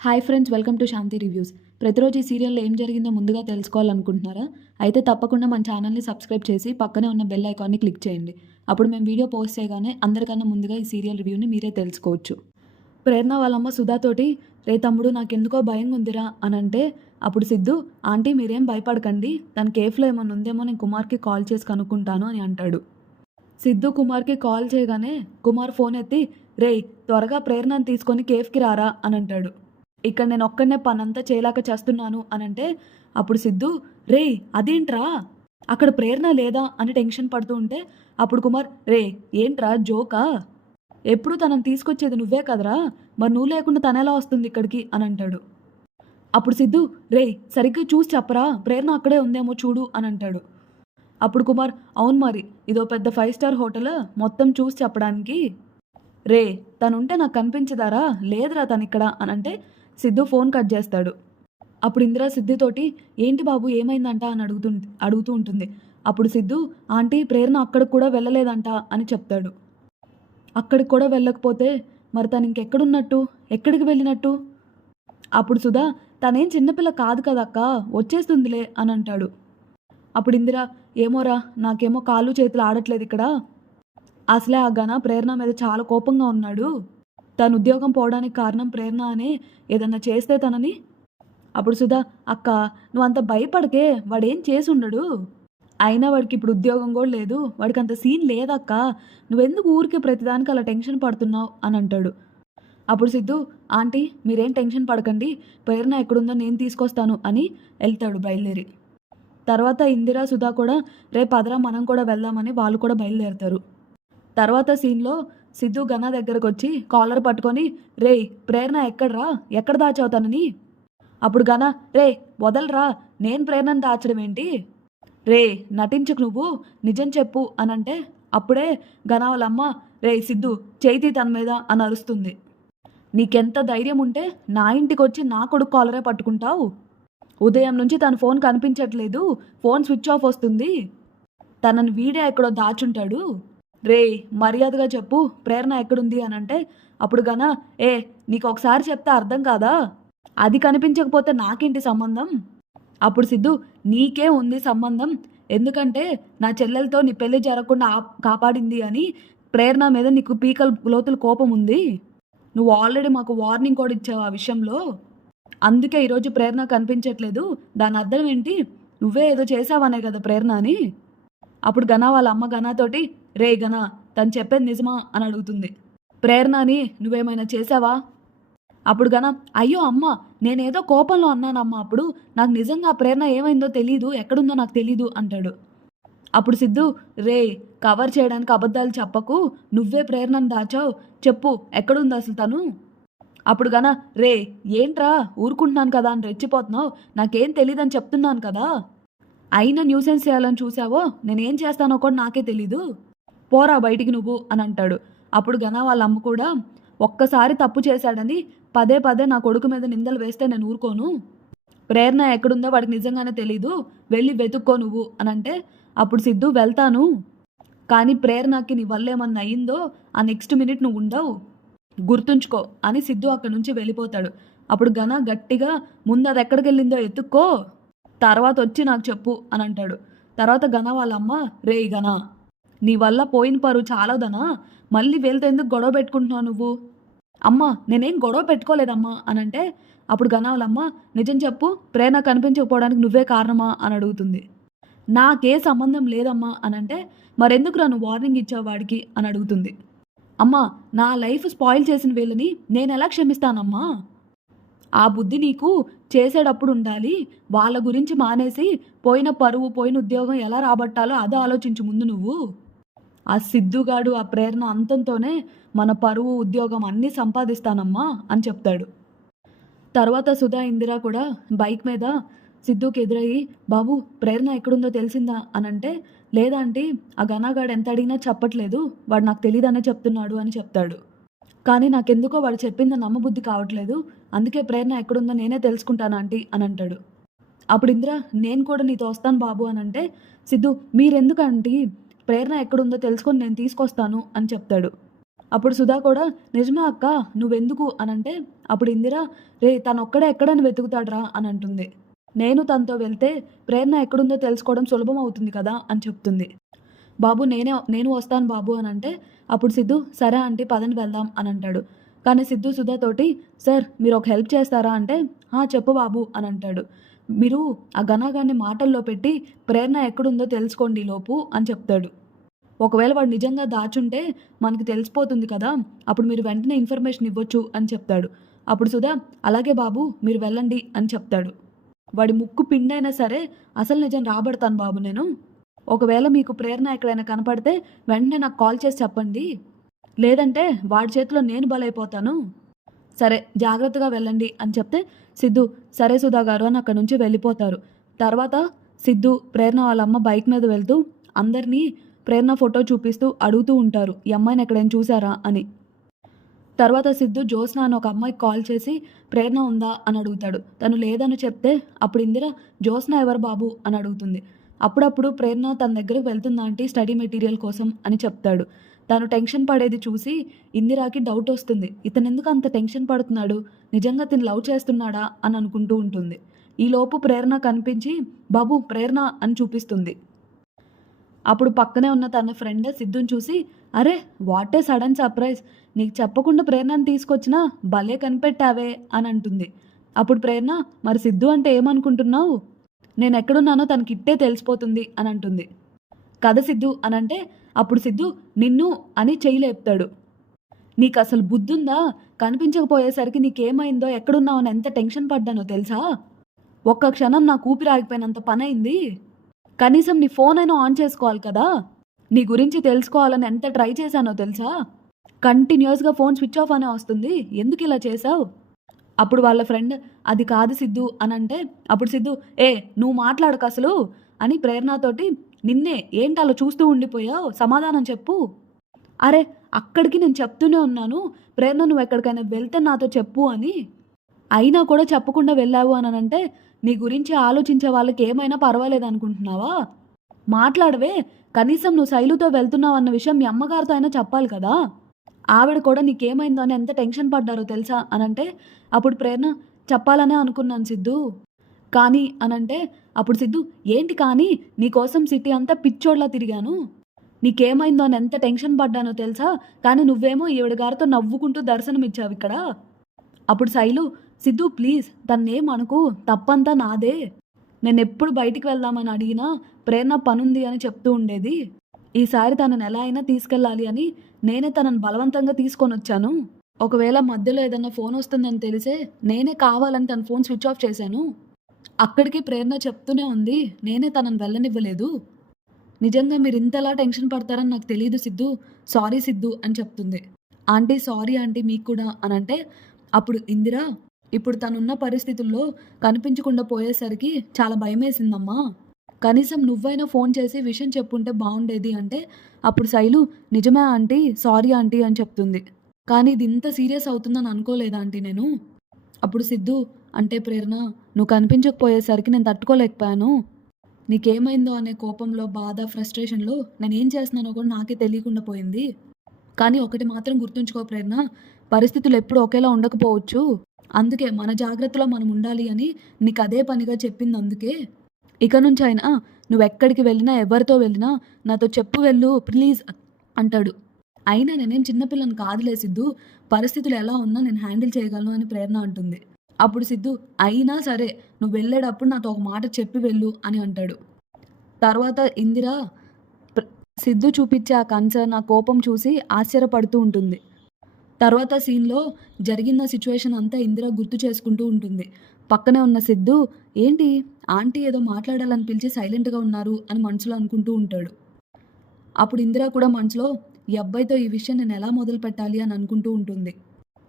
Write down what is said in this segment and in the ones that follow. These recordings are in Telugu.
Hi friends, welcome to Shanti reviews. ప్రతిరోజు ఈ సీరియల్లో ఏం జరిగిందో ముందుగా తెలుసుకోవాలనుకుంటున్నారా? అయితే తప్పకుండా మన ఛానల్ని సబ్స్క్రైబ్ చేసి పక్కనే ఉన్న బెల్ ఐకాన్ని క్లిక్ చేయండి. అప్పుడు మేము వీడియో పోస్ట్ చేయగానే అందరికన్నా ముందుగా ఈ సీరియల్ రివ్యూని మీరే తెలుసుకోవచ్చు. ప్రేరణ వాళ్ళమ్మ సుధాతోటి, రే తమ్ముడు నాకెందుకో భయంగా ఉందిరా అని అంటే, అప్పుడు సిద్ధు, ఆంటీ మీరేం భయపడకండి, తన కేఫ్లో ఏమైనా ఉందేమో నేను కుమార్కి కాల్ చేసి కనుక్కుంటాను అని అంటాడు. సిద్ధు కుమార్కి కాల్ చేయగానే కుమార్ ఫోన్ ఎత్తి, రే త్వరగా ప్రేరణను తీసుకొని కేఫ్కి రారా అని అంటాడు. ఇక్కడ నేను ఒక్కడనే పనంతా చేయలేక చేస్తున్నాను అని అంటే, అప్పుడు సిద్ధు, రే అదేంట్రా అక్కడ ప్రేరణ లేదా అని టెన్షన్ పడుతూ ఉంటే, అప్పుడు కుమార్, రే ఏంట్రా జోకా, ఎప్పుడు తనని తీసుకొచ్చేది నువ్వే కదరా, మరి నువ్వు లేకుండా తన ఎలా వస్తుంది ఇక్కడికి అని అంటాడు. అప్పుడు సిద్ధు, రే సరిగ్గా చూసి చెప్పరా, ప్రేరణ అక్కడే ఉందేమో చూడు అని అంటాడు. అప్పుడు కుమార్, అవును మరి ఇదో పెద్ద 5 స్టార్ హోటల్, మొత్తం చూసి చెప్పడానికి. రే తనుంటే నాకు కనిపించదారా, లేదురా తను ఇక్కడ అని అంటే సిద్ధు ఫోన్ కట్ చేస్తాడు. అప్పుడు ఇందిరా సిద్ధుతోటి, ఏంటి బాబు ఏమైందంట అని అడుగుతూ ఉంటుంది. అప్పుడు సిద్ధు, ఆంటీ ప్రేరణ అక్కడికి కూడా వెళ్ళలేదంట అని చెప్తాడు. అక్కడికి కూడా వెళ్ళకపోతే మరి తను ఇంకెక్కడున్నట్టు, ఎక్కడికి వెళ్ళినట్టు? అప్పుడు సుధా, తనేం చిన్నపిల్ల కాదు కదక్క, వచ్చేస్తుందిలే అని అంటాడు. అప్పుడు ఇందిరా, ఏమోరా నాకేమో కాళ్ళు చేతులు ఆడట్లేదు ఇక్కడ, అసలే ఆ ఘన ప్రేరణ మీద చాలా కోపంగా ఉన్నాడు, తన ఉద్యోగం పోవడానికి కారణం ప్రేరణ అనే, ఏదన్నా చేస్తే తనని. అప్పుడు సుధా, అక్క నువ్వు అంత భయపడకే, వాడేం చేసి ఉండడు, అయినా వాడికి ఇప్పుడు ఉద్యోగం కూడా లేదు, వాడికి అంత సీన్ లేదక్క, నువ్వెందుకు ఊరికే ప్రతిదానికి అలా టెన్షన్ పడుతున్నావు అని అంటాడు. అప్పుడు సిద్ధు, ఆంటీ మీరేం టెన్షన్ పడకండి, ప్రేరణ ఎక్కడుందో నేను తీసుకొస్తాను అని వెళ్తాడు బయలుదేరి. తర్వాత ఇందిరా సుధా కూడా, రేపు అదరా మనం కూడా వెళ్దామని వాళ్ళు కూడా బయలుదేరుతారు. తర్వాత సీన్లో సిద్ధు ఘన దగ్గరకు వచ్చి కాలర్ పట్టుకొని, రే ప్రేరణ ఎక్కడ్రా, ఎక్కడ దాచావు తనని? అప్పుడు ఘన, రే వదలరా, నేను ప్రేరణను దాచడం ఏంటి, రే నటించకు నువ్వు, నిజం చెప్పు అని అంటే, అప్పుడే ఘన వాళ్ళమ్మ, రే సిద్ధు చేతి తన మీద అని అరుస్తుంది. నీకెంత ధైర్యం ఉంటే నా ఇంటికి వచ్చి నా కొడుకు కాలరే పట్టుకుంటావు, ఉదయం నుంచి తన ఫోన్ కనిపించట్లేదు, ఫోన్ స్విచ్ ఆఫ్ వస్తుంది, తనని వీడే ఎక్కడో దాచుంటాడు, రే మర్యాదగా చెప్పు ప్రేరణ ఎక్కడుంది అని అంటే, అప్పుడు గన, నీకు ఒకసారి చెప్తే అర్థం కాదా, అది కనిపించకపోతే నాకేంటి సంబంధం? అప్పుడు సిద్ధు, నీకే ఉంది సంబంధం, ఎందుకంటే నా చెల్లెలతో నీ పెళ్లి జరగకుండా కాపాడింది అని ప్రేరణ మీద నీకు పీకల లోతుల కోపం ఉంది, నువ్వు ఆల్రెడీ మాకు వార్నింగ్ కూడా ఇచ్చావు ఆ విషయంలో, అందుకే ఈరోజు ప్రేరణ కనిపించట్లేదు, దాని అర్థం ఏంటి, నువ్వే ఏదో చేసావనే కదా ప్రేరణ అని. అప్పుడు ఘన వాళ్ళ అమ్మ ఘనతోటి, రే ఘన తను చెప్పేది నిజమా అని అడుగుతుంది. ప్రేరణని నువ్వేమైనా చేసావా? అప్పుడు ఘన, అయ్యో అమ్మ నేనేదో కోపంలో అన్నానమ్మా, అప్పుడు నాకు నిజంగా ప్రేరణ ఏమైందో తెలీదు, ఎక్కడుందో నాకు తెలీదు అంటాడు. అప్పుడు సిద్ధు, రే కవర్ చేయడానికి అబద్ధాలు చెప్పకు, నువ్వే ప్రేరణను దాచావు, చెప్పు ఎక్కడుంది అసలు తను? అప్పుడు ఘన, రే ఏంట్రా ఊరుకుంటున్నాను కదా అని రెచ్చిపోతున్నావు, నాకేం తెలీదని చెప్తున్నాను కదా, అయినా న్యూసెన్స్ చేయాలని చూసావో, నేనేం చేస్తానో కూడా నాకే తెలీదు, పోరా బయటికి నువ్వు అని అంటాడు. అప్పుడు ఘన వాళ్ళ అమ్మ కూడా, ఒక్కసారి తప్పు చేశాడని పదే పదే నా కొడుకు మీద నిందలు వేస్తే నేను ఊరుకోను, ప్రేరణ ఎక్కడుందో వాడికి నిజంగానే తెలీదు, వెళ్ళి వెతుక్కో నువ్వు అని అంటే, అప్పుడు సిద్ధు, వెళ్తాను కానీ ప్రేరణకి నీ వల్ల ఏమన్నా అయ్యిందో ఆ నెక్స్ట్ మినిట్ నువ్వు ఉండవు, గుర్తుంచుకో అని సిద్ధు అక్కడి నుంచి వెళ్ళిపోతాడు. అప్పుడు ఘన గట్టిగా, ముందు అది ఎక్కడికి వెళ్ళిందో ఎత్తుక్కో, తర్వాత వచ్చి నాకు చెప్పు అని అంటాడు. తర్వాత ఘన వాళ్ళమ్మ, రే ఘన నీ వల్ల పోయిన పరువు చాలదనా, మళ్ళీ వీళ్ళతో ఎందుకు గొడవ పెట్టుకుంటున్నావు నువ్వు? అమ్మ నేనేం గొడవ పెట్టుకోలేదమ్మా అని అంటే, అప్పుడు ఘన వాళ్ళమ్మ, నిజం చెప్పు ప్రేరణ కనిపించకపోవడానికి నువ్వే కారణమా అని అడుగుతుంది. నాకే సంబంధం లేదమ్మా అని అంటే, మరెందుకు నువ్వు వార్నింగ్ ఇచ్చావు వాడికి అని అడుగుతుంది. అమ్మ నా లైఫ్ స్పాయిల్ చేసిన వీళ్ళని నేను ఎలా క్షమిస్తానమ్మా, ఆ బుద్ధి నీకు చేసేటప్పుడు ఉండాలి, వాళ్ళ గురించి మానేసి పోయిన పరువు పోయిన ఉద్యోగం ఎలా రాబట్టాలో అది ఆలోచించు ముందు నువ్వు, ఆ సిద్ధుగాడు ఆ ప్రేరణ అంతంతోనే మన పరువు ఉద్యోగం అన్నీ సంపాదిస్తానమ్మా అని చెప్తాడు. తర్వాత సుధా ఇందిరా కూడా బైక్ మీద సిద్ధుకి ఎదురయ్యి, బాబు ప్రేరణ ఎక్కడుందో తెలిసిందా అని అంటే, లేదా అంటే ఆ ఘనాగాడు ఎంత అడిగినా చెప్పట్లేదు, వాడు నాకు తెలియదనే చెప్తున్నాడు అని చెప్తాడు, కానీ నాకెందుకో వాడు చెప్పింది నమ్మబుద్ధి కావట్లేదు, అందుకే ప్రేరణ ఎక్కడుందో నేనే తెలుసుకుంటాను ఆంటీ అని అంటాడు. అప్పుడు ఇందిరా, నేను కూడా నీతో వస్తాను బాబు అని అంటే, సిద్ధు మీరెందుకు ఆంటీ, ప్రేరణ ఎక్కడుందో తెలుసుకొని నేను తీసుకొస్తాను అని చెప్తాడు. అప్పుడు సుధా కూడా నిజమే అక్క నువ్వెందుకు అనంటే అప్పుడు ఇందిర రే తనొక్కడే ఎక్కడని వెతుకుతాడ్రా అని అంటుంది. నేను తనతో వెళ్తే ప్రేరణ ఎక్కడుందో తెలుసుకోవడం సులభం అవుతుంది కదా అని చెప్తుంది. బాబు నేను వస్తాను బాబు అని అంటే అప్పుడు సిద్ధు సరే ఆంటీ పదండి వెళ్దాం అని అంటాడు. కానీ సిద్ధు సుధాతోటి సార్ మీరు ఒక హెల్ప్ చేస్తారా అంటే చెప్పు బాబు అని అంటాడు. మీరు ఆ గనాగాన్ని మాటల్లో పెట్టి ప్రేరణ ఎక్కడుందో తెలుసుకోండి లోపు అని చెప్తాడు. ఒకవేళ వాడు నిజంగా దాచుంటే మనకి తెలిసిపోతుంది కదా, అప్పుడు మీరు వెంటనే ఇన్ఫర్మేషన్ ఇవ్వచ్చు అని చెప్తాడు. అప్పుడు సుధా అలాగే బాబు మీరు వెళ్ళండి అని చెప్తాడు. వాడి ముక్కు పిండైనా సరే అసలు నిజం రాబడతాను బాబు నేను. ఒకవేళ మీకు ప్రేరణ ఎక్కడైనా కనపడితే వెంటనే నాకు కాల్ చేసి చెప్పండి, లేదంటే వాడి చేతిలో నేను బలైపోతాను. సరే జాగ్రత్తగా వెళ్ళండి అని చెప్తే సిద్ధు సరే సుధా గారు అని అక్కడి నుంచి వెళ్ళిపోతారు. తర్వాత సిద్ధు ప్రేరణ వాళ్ళ అమ్మ బైక్ మీద వెళ్తూ అందరినీ ప్రేరణ ఫోటో చూపిస్తూ అడుగుతూ ఉంటారు ఈ అమ్మాయిని ఎక్కడైనా చూసారా అని. తర్వాత సిద్ధు జ్యోత్స్న అని ఒక అమ్మాయికి కాల్ చేసి ప్రేరణ ఉందా అని అడుగుతాడు. తను లేదని చెప్తే అప్పుడు ఇందిర జ్యోత్స్న ఎవరు బాబు అని అడుగుతుంది. అప్పుడప్పుడు ప్రేరణ తన దగ్గరకు వెళ్తుందా అంటే స్టడీ మెటీరియల్ కోసం అని చెప్తాడు. తను టెన్షన్ పడేది చూసి ఇందిరాకి డౌట్ వస్తుంది. ఇతను ఎందుకు అంత టెన్షన్ పడుతున్నాడు, నిజంగా తిను లవ్ చేస్తున్నాడా అని అనుకుంటూ ఉంటుంది. ఈలోపు ప్రేరణ కనిపించి బాబు ప్రేరణ అని చూపిస్తుంది. అప్పుడు పక్కనే ఉన్న తన ఫ్రెండ్ సిద్ధుని చూసి అరే వాట్ ఏ సడన్ సర్ప్రైజ్, నీకు చెప్పకుండా ప్రేరణని తీసుకొచ్చినా భలే కనిపెట్టావే అని అంటుంది. అప్పుడు ప్రేరణ మరి సిద్ధు అంటే ఏమనుకుంటున్నావు, నేను ఎక్కడున్నానో తనకి ఇట్టే తెలిసిపోతుంది అని అంటుంది. కథ సిద్ధు అనంటే అప్పుడు సిద్ధు నిన్ను అని చెయ్యి లేపుతాడు. నీకు అసలు బుద్ధుందా, కనిపించకపోయేసరికి నీకేమైందో ఎక్కడున్నావు అని ఎంత టెన్షన్ పడ్డానో తెలుసా, ఒక్క క్షణం నాకు ఊపిరి ఆగిపోయినంత పని అయింది. కనీసం నీ ఫోన్ అయినా ఆన్ చేసుకోవాలి కదా, నీ గురించి తెలుసుకోవాలని ఎంత ట్రై చేశానో తెలుసా, కంటిన్యూస్గా ఫోన్ స్విచ్ ఆఫ్ అనే వస్తుంది, ఎందుకు ఇలా చేసావు. అప్పుడు వాళ్ళ ఫ్రెండ్ అది కాదు సిద్ధు అనంటే అప్పుడు సిద్ధు నువ్వు మాట్లాడకు అసలు అని ప్రేరణతోటి నిన్నే ఏంటి అలా చూస్తూ ఉండిపోయావు, సమాధానం చెప్పు. అరే అక్కడికి నేను చెప్తూనే ఉన్నాను ప్రేరణ నువ్వు ఎక్కడికైనా వెళ్తే నాతో చెప్పు అని, అయినా కూడా చెప్పకుండా వెళ్ళావు అని అంటే నీ గురించి ఆలోచించే వాళ్ళకి ఏమైనా పర్వాలేదు అనుకుంటున్నావా, మాట్లాడవే, కనీసం నువ్వు శైలుతో వెళ్తున్నావు అన్న విషయం మీ అమ్మగారితో అయినా చెప్పాలి కదా, ఆవిడ కూడా నీకేమైందో అని ఎంత టెన్షన్ పడ్డారో తెలుసా అనంటే అప్పుడు ప్రేరణ చెప్పాలనే అనుకున్నాను సిద్ధు కానీ అనంటే అప్పుడు సిద్ధు ఏంటి కానీ నీకోసం సిటీ అంతా పిచ్చోడ్లా తిరిగాను, నీకేమైందో అని ఎంత టెన్షన్ పడ్డానో తెలుసా, కానీ నువ్వేమో ఈవిడ గారితో నవ్వుకుంటూ దర్శనం ఇచ్చావు ఇక్కడ. అప్పుడు శైలు సిద్ధు ప్లీజ్ తన్నేం అనుకు, తప్పంతా నాదే, నేను ఎప్పుడు బయటికి వెళ్దామని అడిగినా ప్రేరణ పనుంది అని చెప్తూ ఉండేది, ఈసారి తనను ఎలా అయినా తీసుకెళ్ళాలి అని నేనే తనను బలవంతంగా తీసుకొని వచ్చాను, ఒకవేళ మధ్యలో ఏదన్నా ఫోన్ వస్తుందని తెలిసే నేనే కావాలని తన ఫోన్ స్విచ్ ఆఫ్ చేశాను, అక్కడికి ప్రేరణ చెప్తూనే ఉంది నేనే తనను వెళ్ళనివ్వలేదు, నిజంగా మీరు ఇంతలా టెన్షన్ పడతారని నాకు తెలియదు సిద్ధు, సారీ సిద్ధు అని చెప్తుంది. ఆంటీ సారీ ఆంటీ మీకు కూడా అనంటే అప్పుడు ఇందిరా ఇప్పుడు తనున్న పరిస్థితుల్లో కనిపించకుండా పోయేసరికి చాలా భయమేసిందమ్మా, కనీసం నువ్వైనా ఫోన్ చేసి విషయం చెప్పుంటే బాగుండేది అంటే అప్పుడు శైలు నిజమే ఆంటీ సారీ ఆంటీ అని చెప్తుంది. కానీ ఇది ఇంత సీరియస్ అవుతుందని అనుకోలేదా ఆంటీ నేను. అప్పుడు సిద్ధు అంటే ప్రేరణ నువ్వు కనిపించకపోయేసరికి నేను తట్టుకోలేకపోయాను, నీకేమైందో అనే కోపంలో బాధ ఫ్రస్ట్రేషన్లో నేనేం చేస్తున్నానో కూడా నాకే తెలియకుండా పోయింది, కానీ ఒకటి మాత్రం గుర్తుంచుకో ప్రేరణ, పరిస్థితులు ఎప్పుడు ఒకేలా ఉండకపోవచ్చు, అందుకే మన జాగ్రత్తలో మనం ఉండాలి అని నీకు అదే పనిగా చెప్పింది, అందుకే ఇక నుంచి అయినా నువ్వు ఎక్కడికి వెళ్ళినా ఎవరితో వెళ్ళినా నాతో చెప్పు వెళ్ళు ప్లీజ్ అంటాడు. అయినా నేనేం చిన్నపిల్లని కాదులే సిద్ధు, పరిస్థితులు ఎలా ఉన్నా నేను హ్యాండిల్ చేయగలను అని ప్రేరణ అంటుంది. అప్పుడు సిద్ధు అయినా సరే నువ్వు వెళ్ళేటప్పుడు నాతో ఒక మాట చెప్పి వెళ్ళు అని అంటాడు. తర్వాత ఇందిర సిద్ధు చూపించే ఆ కన్సర్న్ ఆ కోపం చూసి ఆశ్చర్యపడుతూ ఉంటుంది. తర్వాత సీన్లో జరిగిన సిచ్యువేషన్ అంతా ఇందిర గుర్తు చేసుకుంటూ ఉంటుంది. పక్కనే ఉన్న సిద్ధు ఏంటి ఆంటీ ఏదో మాట్లాడాలని పిలిచి సైలెంట్గా ఉన్నారు అని మనసులో అనుకుంటూ ఉంటాడు. అప్పుడు ఇందిర కూడా మనసులో ఈ అబ్బాయితో ఈ విషయం నేను ఎలా మొదలు పెట్టాలి అని అనుకుంటూ ఉంటుంది.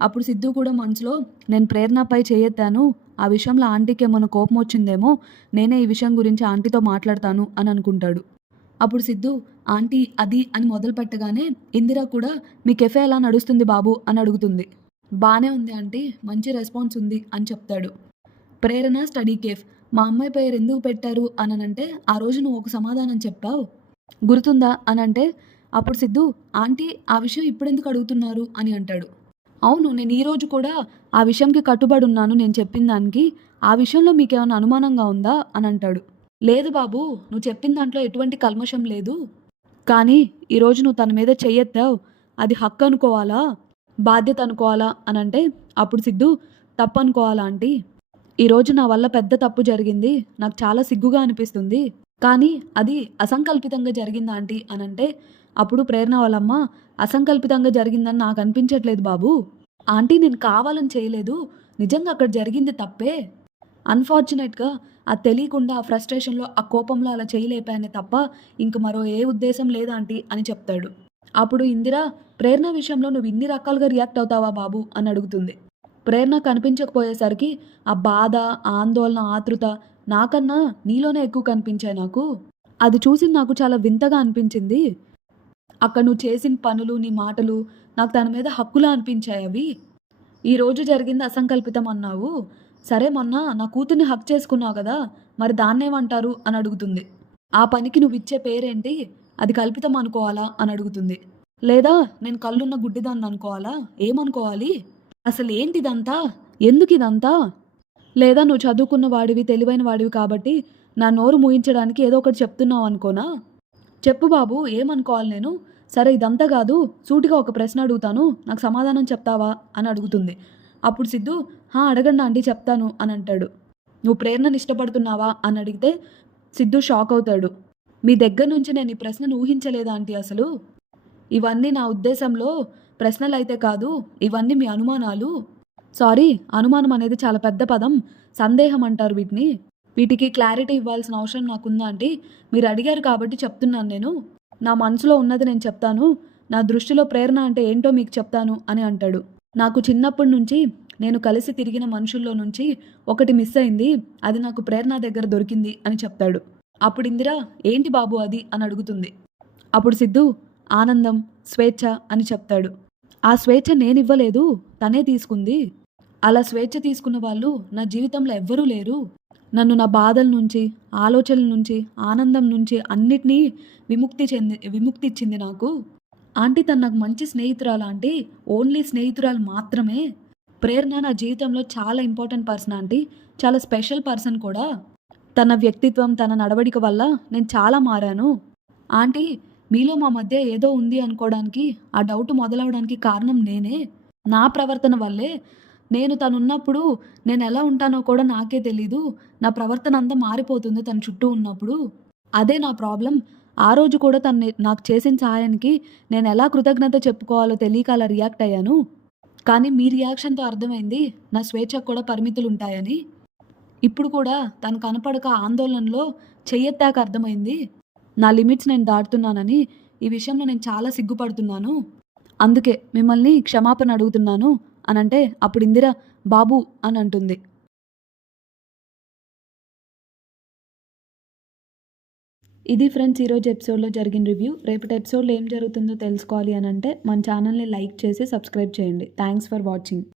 అప్పుడు సిద్ధు కూడా మనసులో నేను ప్రేరణపై చేయెత్తాను, ఆ విషయంలో ఆంటీకి ఏమైనా కోపం వచ్చిందేమో, నేనే ఈ విషయం గురించి ఆంటీతో మాట్లాడతాను అని అనుకుంటాడు. అప్పుడు సిద్ధు ఆంటీ అది అని మొదలు పెట్టగానే ఇందిర కూడా మీ కెఫే ఎలా నడుస్తుంది బాబు అని అడుగుతుంది. బాగానే ఉంది ఆంటీ, మంచి రెస్పాన్స్ ఉంది అని చెప్తాడు. ప్రేరణ స్టడీ కేఫ్, మా అమ్మాయి పేరు ఎందుకు పెట్టారు అనంటే ఆ రోజు నువ్వు ఒక సమాధానం చెప్పావు గుర్తుందా అనంటే అప్పుడు సిద్ధు, ఆంటీ ఆ విషయం ఇప్పుడెందుకు అడుగుతున్నారు అని అంటాడు. అవును, నేను ఈరోజు కూడా ఆ విషయంకి కట్టుబడి ఉన్నాను నేను చెప్పిన దానికి. ఆ విషయంలో మీకేమైనా అనుమానంగా ఉందా అని అంటాడు. లేదు బాబు, నువ్వు చెప్పిన దాంట్లో ఎటువంటి కల్మషం లేదు. కానీ ఈరోజు నువ్వు తన మీద చెయ్యెత్తావు, అది హక్కు అనుకోవాలా, బాధ్యత అనుకోవాలా అని అంటే, అప్పుడు సిద్ధు, తప్పు అనుకోవాలా ఆంటీ. ఈరోజు నా వల్ల పెద్ద తప్పు జరిగింది, నాకు చాలా సిగ్గుగా అనిపిస్తుంది. కానీ అది అసంకల్పితంగా జరిగిందా ఆంటీ అని అంటే, అప్పుడు ప్రేరణ వాళ్ళమ్మ, అసంకల్పితంగా జరిగిందని నాకు అనిపించట్లేదు బాబు. ఆంటీ, నేను కావాలని చేయలేదు, నిజంగా అక్కడ జరిగింది తప్పే. అన్ఫార్చునేట్గా అది తెలియకుండా ఆ ఫ్రస్ట్రేషన్లో ఆ కోపంలో అలా చేయలేపానే తప్ప ఇంక మరో ఏ ఉద్దేశం లేదా ఆంటీ అని చెప్తాడు. అప్పుడు ఇందిర, ప్రేరణ విషయంలో నువ్వు ఇన్ని రకాలుగా రియాక్ట్ అవుతావా బాబు అని అడుగుతుంది. ప్రేరణ కనిపించకపోయేసరికి ఆ బాధ, ఆందోళన, ఆతృత నాకన్నా నీలోనే ఎక్కువ కనిపించాయి నాకు. అది చూసి నాకు చాలా వింతగా అనిపించింది. అక్కడ నువ్వు చేసిన పనులు, నీ మాటలు నాకు తన మీద హక్కులా అనిపించాయి అవి. ఈరోజు జరిగింది అసంకల్పితం అన్నావు. సరే, మొన్న నా కూతుర్ని హక్ చేసుకున్నావు కదా, మరి దాన్నేమంటారు అని అడుగుతుంది. ఆ పనికి నువ్విచ్చే పేరేంటి, అది కల్పితం అనుకోవాలా అని అడుగుతుంది. లేదా నేను కళ్ళున్న గుడ్డిదాన్ని అనుకోవాలా, ఏమనుకోవాలి, అసలు ఏంటిదంతా, ఎందుకు ఇదంతా? లేదా నువ్వు చదువుకున్న వాడివి, తెలివైన వాడివి కాబట్టి నా నోరు మూయించడానికి ఏదో ఒకటి చెప్తున్నావు అనుకోనా? చెప్పు బాబు, ఏమనుకోవాలి నేను? సరే, ఇదంతా కాదు, సూటిగా ఒక ప్రశ్న అడుగుతాను, నాకు సమాధానం చెప్తావా అని అడుగుతుంది. అప్పుడు సిద్ధు, అడగండి ఆంటీ, చెప్తాను అని అంటాడు. నువ్వు ప్రేరణను ఇష్టపడుతున్నావా అని అడిగితే సిద్ధు షాక్ అవుతాడు. మీ దగ్గర నుంచి నేను ఈ ప్రశ్నను ఊహించలేదా ఆంటీ అసలు? ఇవన్నీ నా ఉద్దేశంలో ప్రశ్నలు అయితే కాదు, ఇవన్నీ మీ అనుమానాలు. సారీ, అనుమానం అనేది చాలా పెద్ద పదం, సందేహం అంటారు వీటిని. వీటికి క్లారిటీ ఇవ్వాల్సిన అవసరం నాకుందా ఆంటీ? మీరు అడిగారు కాబట్టి చెప్తున్నాను నేను. నా మనసులో ఉన్నది నేను చెప్తాను, నా దృష్టిలో ప్రేరణ అంటే ఏంటో మీకు చెప్తాను అని అంటాడు. నాకు చిన్నప్పటి నుంచి నేను కలిసి తిరిగిన మనుషుల్లో నుంచి ఒకటి మిస్ అయింది, అది నాకు ప్రేరణ దగ్గర దొరికింది అని చెప్తాడు. అప్పుడు ఇందిరా, ఏంటి బాబు అది అని అడుగుతుంది. అప్పుడు సిద్ధు, ఆనందం, స్వేచ్ఛ అని చెప్తాడు. ఆ స్వేచ్ఛ నేనివ్వలేదు, తనే తీసుకుంది. అలా స్వేచ్ఛ తీసుకున్న వాళ్ళు నా జీవితంలో ఎవ్వరూ లేరు. నన్ను నా బాధల నుంచి, ఆలోచనల నుంచి, ఆనందం నుంచి అన్నిటినీ విముక్తి ఇచ్చింది నాకు. ఆంటీ, తను నాకు మంచి స్నేహితురాలు ఆంటీ, ఓన్లీ స్నేహితురాలు మాత్రమే. ప్రేరణ నా జీవితంలో చాలా ఇంపార్టెంట్ పర్సన్ ఆంటీ, చాలా స్పెషల్ పర్సన్ కూడా. తన వ్యక్తిత్వం, తన నడవడిక వల్ల నేను చాలా మారాను. ఆంటీ, మీలో మా మధ్య ఏదో ఉంది అనుకోవడానికి, ఆ డౌట్ మొదలవడానికి కారణం నేనే. నా ప్రవర్తన వల్లే. నేను తనున్నప్పుడు నేను ఎలా ఉంటానో కూడా నాకే తెలీదు. నా ప్రవర్తన అంతా మారిపోతుంది తన చుట్టూ ఉన్నప్పుడు. అదే నా ప్రాబ్లం. ఆ రోజు కూడా తను నాకు చేసిన సహాయానికి నేను ఎలా కృతజ్ఞత చెప్పుకోవాలో తెలియక అలా రియాక్ట్ అయ్యాను. కానీ మీ రియాక్షన్తో అర్థమైంది నా స్వేచ్ఛకు కూడా పరిమితులుంటాయని. ఇప్పుడు కూడా తను కనపడక ఆందోళనలో చెయ్యెత్తాక అర్థమైంది నా లిమిట్స్ నేను దాటుతున్నానని. ఈ విషయంలో నేను చాలా సిగ్గుపడుతున్నాను. అందుకే మిమ్మల్ని క్షమాపణ అడుగుతున్నాను అనంటే, అప్పుడు ఇందిర, బాబు అని అంటుంది. ఇది ఫ్రెండ్స్ ఈరోజు ఎపిసోడ్లో జరిగిన రివ్యూ. రేపటి ఎపిసోడ్లో ఏం జరుగుతుందో తెలుసుకోవాలి అని అంటే మన ఛానల్ని లైక్ చేసి సబ్స్క్రైబ్ చేయండి. Thanks for watching.